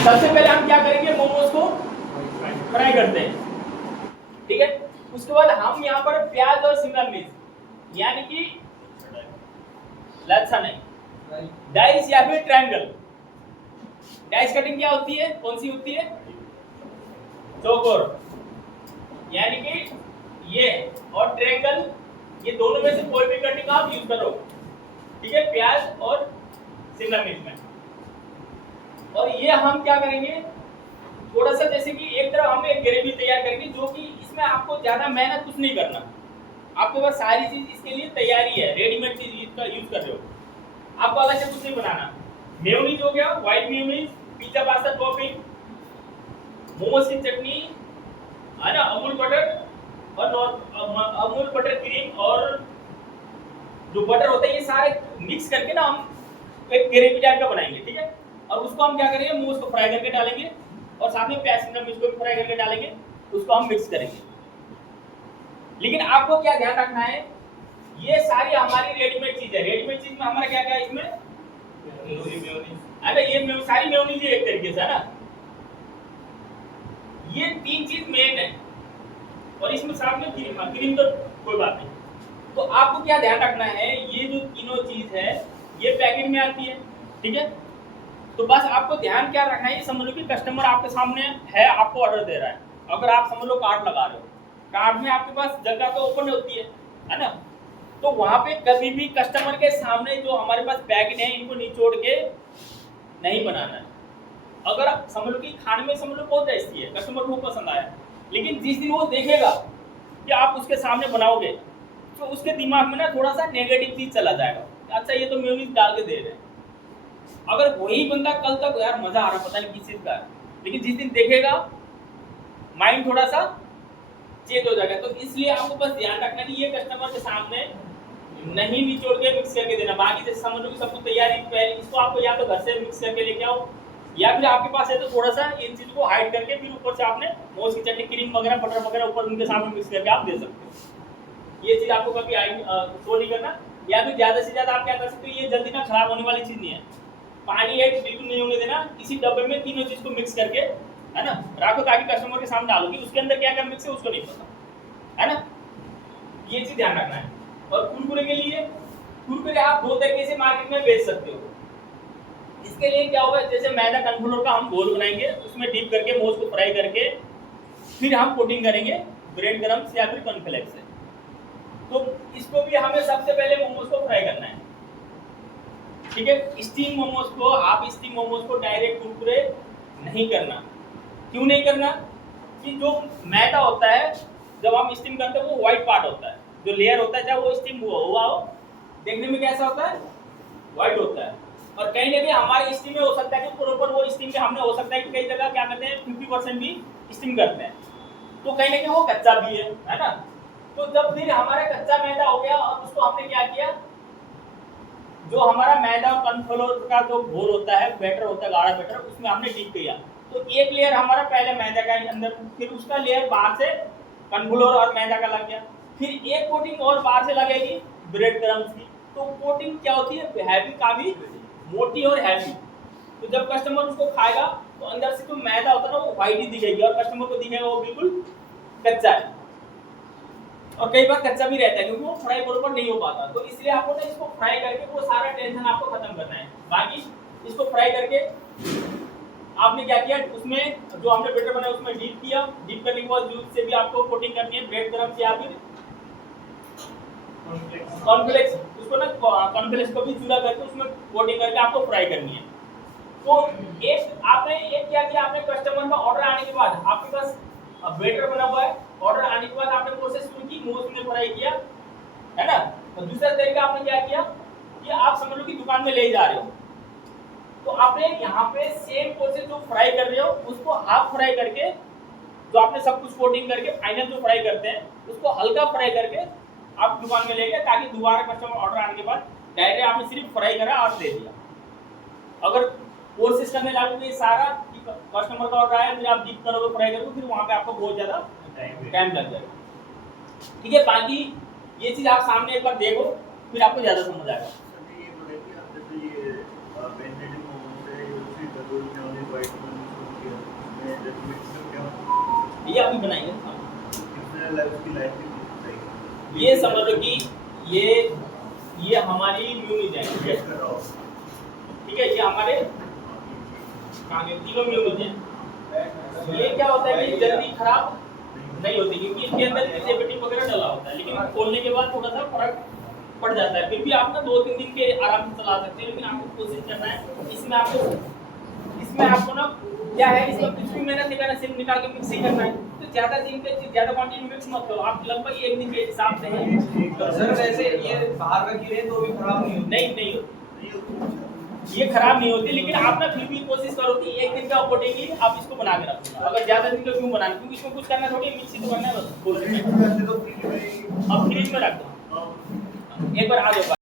सबसे पहले हम क्या करेंगे, मोमोज को फ्राई करते हैं, ठीक है। उसके बाद हम यहाँ पर प्याज और शिमला मिर्च यानी कि लच्छा नहीं, डाइस या फिर ट्रायंगल। डाइस कटिंग क्या होती है, कौन सी होती है, चौकोर, यानी कि ये, और ट्रायंगल, ये दोनों में से कोई भी कटिंग आप यूज करो, ठीक है, प्याज और शिमला मिर्च में। और ये हम क्या करेंगे, थोड़ा सा जैसे कि एक तरफ हम एक ग्रेवी तैयार करेंगे, जो कि इसमें आपको ज्यादा मेहनत कुछ नहीं करना, आपके पास सारी चीज इसके लिए तैयारी है, रेडीमेड चीज इसका यूज कर रहे हो, आपको अलग से कुछ नहीं बनाना। मेयोनीज हो गया, white mayonnaise, pizza pasta topping, momos की चटनी है ना, अमूल बटर और अमूल बटर क्रीम और जो बटर होता है, ये सारे मिक्स करके ना हम एक ग्रेवी टाइप का बनाएंगे, ठीक है। और उसको हम क्या करेंगे, मोमोज को फ्राई करके डालेंगे और साथ में प्याज शिमला मिर्च को भी फ्राई करके डालेंगे, उसको हम मिक्स करेंगे। लेकिन आपको क्या ध्यान रखना है, ये सारी हमारी रेडीमेड चीज है। रेडीमेड चीज में हमारा क्या क्या है, इसमें अरे ये सारी मेयोनीज एक तरीके से है ना, ये तीन चीज मेन है, और इसमें साथ में क्रीम तो कोई बात नहीं। तो आपको क्या ध्यान रखना है, ये जो तीनों चीज है ये पैकेट में आती है, ठीक है। तो बस आपको ध्यान क्या रखना है, ये समझ लो कि कस्टमर आपके सामने है, आपको ऑर्डर दे रहा है, अगर आप समझ लो कार्ड लगा रहे हो, कार्ड में आपके पास जगह तो ओपन होती है ना, तो वहां पे कभी भी कस्टमर के सामने जो हमारे पास पैकेट है इनको निचोड़ के नहीं बनाना है। अगर समझ लो कि खाने में समझ लो बहुत टेस्टी है, कस्टमर को पसंद आया, लेकिन जिस दिन वो देखेगा कि आप उसके सामने बनाओगे, तो उसके दिमाग में ना थोड़ा सा नेगेटिव चीज चला जाएगा, अच्छा ये तो मेयोनीज डाल के दे रहे हैं। अगर वही बंदा कल तक यार मजा आ रहा पता नहीं किस चीज का है, लेकिन जिस दिन देखेगा माइंड थोड़ा सा चेंज हो जाएगा। तो इसलिए आपको बस ध्यान रखना कि ये कस्टमर के सामने नहीं निचोड़ के मिक्स करके देना। बाकी जैसे समझ लो कि सब कुछ तैयारी पहले, इसको आपको या तो घर से मिक्स करके लेके आओ, या फिर आपके पास है तो थोड़ा सा इन चीजों को हाइड करके फिर ऊपर से आपने मोमोज की चटनी क्रीम वगैरह बटर वगैरह ऊपर उनके सामने मिक्स करके आप दे सकते हो। ये चीज आपको कभी शो नहीं करना। या फिर ज्यादा से ज्यादा आप क्या कर सकते हो, ये जल्दी ना खराब होने वाली चीज नहीं है, पानी ऐड बिल्कुल नहीं होने देना, किसी डब्बे में तीनों चीज को मिक्स करके है ना रखो, ताकि कस्टमर के सामने डालोगे उसके अंदर क्या क्या मिक्स है उसको नहीं पता, है ना, ये चीज ध्यान रखना है। और कुरकुरे के लिए, कुरकुरे आप दो तरीके से मार्केट में बेच सकते हो। इसके लिए क्या होगा, जैसे मैदा कॉर्नफ्लोर का हम घोल बनाएंगे, उसमें डीप करके मोमोज को फ्राई करके फिर हम कोटिंग करेंगे ब्रेड क्रम्स या फिर कॉर्नफ्लेक्स से। तो इसको भी हमें सबसे पहले मोमोज को फ्राई करना है, ठीक है। स्टीम मोमोज को, आप स्टीम मोमोज को डायरेक्ट कुरकुरे नहीं करना। क्यों नहीं करना, कि जो मैदा होता है जब हम स्टीम करते हैं वो व्हाइट पार्ट होता है, जो लेयर होता है चाहे वो स्टीम हुआ हो, देखने में कैसा होता है, व्हाइट होता है। और कहीं ना कहीं हमारे स्टीम में हो सकता है कि प्रॉपर वो स्टीम के हमने हो सकता है कि कई जगह क्या करते हैं 50% भी स्टीम करते हैं, तो कहीं ना कहीं वो कच्चा भी है ना। तो जब फिर हमारा कच्चा मैदा हो गया और उसको हमने क्या किया, जो हमारा मैदा कॉर्नफ्लोर का जो घोल होता है, बैटर होता है गाढ़ा बैटर, उसमें हमने डीप किया, तो एक लेयर हमारा पहले मैदा का अंदर, फिर उसका लेयर बाहर से कॉर्नफ्लोर और मैदा का लग गया, फिर एक कोटिंग और बाहर से लगेगी ब्रेड क्रम्स की। तो कोटिंग क्या होती है, हैवी, काफी मोटी और हैवी। तो जब कस्टमर उसको खाएगा तो अंदर से जो मैदा होता है ना वो व्हाइट ही दिखेगी, और कस्टमर को दिखेगा वो बिल्कुल कच्चा है, और कई बार कच्चा भी रहता है क्योंकि वो फ्राई बराबर नहीं हो पाता। तो इसलिए आपको ना इसको फ्राई करके वो सारा टेंशन आपको खत्म करना है। बाकी इसको फ्राई करके आपने क्या किया, उसमें जो हमने बैटर बनाया उसमें डीप किया, डीप करने के बाद जूस से भी आपको कोटिंग करनी है ब्रेड क्रम्स या फिर कॉर्नफ्लेक्स, उसको ना कॉर्नफ्लेक्स को भी चूरा करके उसमें कोटिंग करके आपको फ्राई करनी है। तो एक आपने एक क्या किया, आपने कस्टमर का ऑर्डर आने के बाद आपके पास बैटर बना हुआ है, ऑर्डर आने के बाद आपने प्रोसेस शुरू की, मोमोज में फ्राई किया, है ना। और दूसरा तरीका आपने क्या किया, कि आप समझ लो कि दुकान में ले जा रहे हो, तो आपने यहाँ पे सेम प्रोसेस जो फ्राई कर रहे हो उसको हाफ फ्राई करके, जो आपने सब कुछ कोटिंग करके फाइनल जो फ्राई करते हैं उसको हल्का फ्राई करके आप दुकान में ले गए, ताकि दोबारा कस्टमर ऑर्डर आने के बाद डायरेक्ट आपने सिर्फ फ्राई करा और दे दिया। अगर कोशिश करने लागोगे ये सारा कस्टमर का ऑर्डर आया, फिर आप डीप करोगे फ्राई करोगे, फिर वहां पे आपको बहुत ज्यादा टाइम लग जाएगा, ठीक है। बाकी ये चीज आप सामने एक बार देखो, फिर आपको ज्यादा समझ आएगा। ये अभी बनाएंगे। ये समझ लो कि ये हमारी म्यूनिज है, ठीक है, ये हमारे तीनों म्यूनिज है। ये क्या होता है कि जल्दी खराब नहीं होती क्योंकि इसके अंदर प्रिजर्वेटिव वगैरह डला होता है, लेकिन खोलने के बाद थोड़ा सा फर्क पड़ जाता है। फिर भी आप ना 2-3 दिन के आराम से चला सकते हैं, लेकिन आपको कोशिश करना है इसमें आपको ना क्या है, इसमें कुछ भी मेहनत नहीं करना, सिर्फ निकाल के मिक्स ही करना है। तो ज्यादा दिन के ज्यादा क्वांटिटी मिक्स मत करो, आप लगभग 1 दिन के हिसाब से है। सर वैसे ये बाहर रखी रहे तो भी खराब नहीं होती? नहीं होती, ये खराब नहीं होती, लेकिन आप ना फिर भी कोशिश करो कि 1 दिन का अकॉर्डिंगली आप इसको बना के रखो। अगर ज्यादा दिन का क्यों बनाना, क्योंकि इसमें कुछ करना थोड़ी, मिक्स ही तो करना है बस। अब फ्रिज में रख दो, एक बार आ जाओ।